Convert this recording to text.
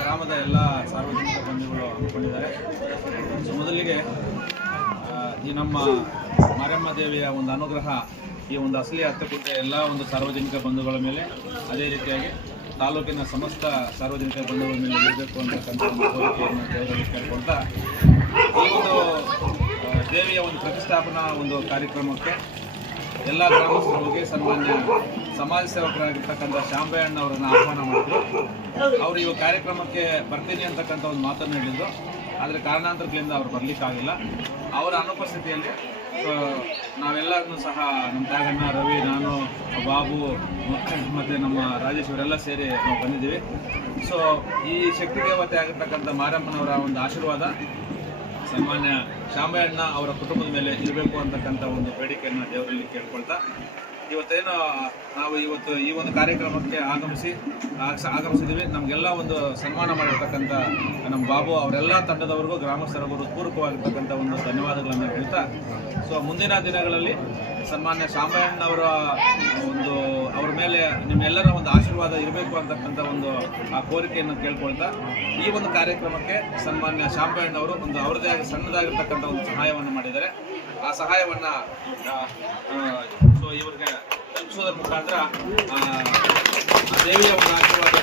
ಗ್ರಾಮದ ಎಲ್ಲ ಸಾರ್ವಜನಿಕ ಬಂಧುಗಳು ಹಮ್ಮಿಕೊಂಡಿದ್ದಾರೆ. ಮೊದಲಿಗೆ ಈ ನಮ್ಮ ಮಾರಮ್ಮ ದೇವಿಯ ಒಂದು ಅನುಗ್ರಹ, ಈ ಒಂದು ಅಸಲಿ ಹತ್ತು ಹತ್ತುಕುಂಟೆ ಎಲ್ಲ ಒಂದು ಸಾರ್ವಜನಿಕ ಬಂಧುಗಳ ಮೇಲೆ, ಅದೇ ರೀತಿಯಾಗಿ ತಾಲೂಕಿನ ಸಮಸ್ತ ಸಾರ್ವಜನಿಕ ಬಂಧುಗಳ ಮೇಲೆ ಇರಬೇಕು ಅಂತಕ್ಕಂಥ ಒಂದು ಕೋರಿಕೆಯನ್ನು ದೇವರಲ್ಲಿ ಕೇಳ್ಕೊಳ್ತಾ, ಈ ಒಂದು ದೇವಿಯ ಒಂದು ಪ್ರತಿಷ್ಠಾಪನಾ ಒಂದು ಕಾರ್ಯಕ್ರಮಕ್ಕೆ ಎಲ್ಲ ಗ್ರಾಮಸ್ಥರಿಗೆ ಸನ್ಮಾನ್ಯ ಸಮಾಜ ಸೇವಕರಾಗಿರ್ತಕ್ಕಂಥ ಶಾಂಬಯ್ಯಣ್ಣ ಅವರನ್ನು ಆಹ್ವಾನ ಮಾಡಿದ್ರು. ಅವರು ಈ ಕಾರ್ಯಕ್ರಮಕ್ಕೆ ಬರ್ತೀನಿ ಅಂತಕ್ಕಂಥ ಒಂದು ಮಾತನ್ನು ಹೇಳಿದ್ರು. ಆದರೆ ಕಾರಣಾಂತರಗಳಿಂದ ಅವರು ಬರಲಿಕ್ಕಾಗಿಲ್ಲ. ಅವರ ಅನುಪಸ್ಥಿತಿಯಲ್ಲಿ ನಾವೆಲ್ಲರನ್ನು ಸಹ ನಮ್ಮ ತ್ಯಾಗಣ್ಣ, ರವಿ, ನಾನು, ಬಾಬು, ಮತ್ತು ನಮ್ಮ ರಾಜೇಶ್ ಇವರೆಲ್ಲ ಸೇರಿ ನಾವು ಬಂದಿದ್ದೀವಿ. ಸೊ ಈ ಶಕ್ತಿ ಮತ್ತೆ ಆಗಿರ್ತಕ್ಕಂಥ ಮಾರಮ್ಮನವರ ಒಂದು ಆಶೀರ್ವಾದ ಸನ್ಮಾನ್ಯ ಶಾಮಯಣ್ಣ ಅವರ ಕುಟುಂಬದ ಮೇಲೆ ಇರಬೇಕು ಅಂತಕ್ಕಂಥ ಒಂದು ಬೇಡಿಕೆಯನ್ನು ದೇವರಲ್ಲಿ ಕೇಳ್ಕೊಳ್ತಾ ಇವತ್ತೇನು ನಾವು ಇವತ್ತು ಈ ಒಂದು ಕಾರ್ಯಕ್ರಮಕ್ಕೆ ಆಗಮಿಸಿ ಆಗಮಿಸಿದ್ದೀವಿ. ನಮಗೆಲ್ಲ ಒಂದು ಸನ್ಮಾನ ಮಾಡಿರ್ತಕ್ಕಂಥ ನಮ್ಮ ಬಾಬು ಅವರೆಲ್ಲ ತಂಡದವರೆಗೂ ಗ್ರಾಮಸ್ಥರಿಗೂ ಹೃತ್ಪೂರ್ವಕವಾಗಿರ್ತಕ್ಕಂಥ ಒಂದು ಧನ್ಯವಾದಗಳನ್ನು ಹೇಳ್ತಾ, ಸೊ ಮುಂದಿನ ದಿನಗಳಲ್ಲಿ ಸನ್ಮಾನ್ಯ ಶಾಂಬಯ್ಯಣ್ಣವರ ಒಂದು, ಅವ್ರ ಮೇಲೆ ನಿಮ್ಮೆಲ್ಲರ ಒಂದು ಆಶೀರ್ವಾದ ಇರಬೇಕು ಅಂತಕ್ಕಂಥ ಒಂದು ಆ ಕೋರಿಕೆಯನ್ನು ಕೇಳ್ಕೊಳ್ತಾ, ಈ ಒಂದು ಕಾರ್ಯಕ್ರಮಕ್ಕೆ ಸನ್ಮಾನ್ಯ ಶಾಂಬಯ್ಯಣ್ಣವರು ಒಂದು ಅವರದೇ ಆಗಿ ಸಣ್ಣದಾಗಿರ್ತಕ್ಕಂಥ ಒಂದು ಸಹಾಯವನ್ನು ಮಾಡಿದ್ದಾರೆ. ಆ ಸಹಾಯವನ್ನು ಸೊ ಇವರಿಗೆ ತಲುಪಿಸೋದ್ರ ಮುಖಾಂತರ ಆ, ಆ ದೇವಿಯ ಒಂದು ಆಶೀರ್ವಾದ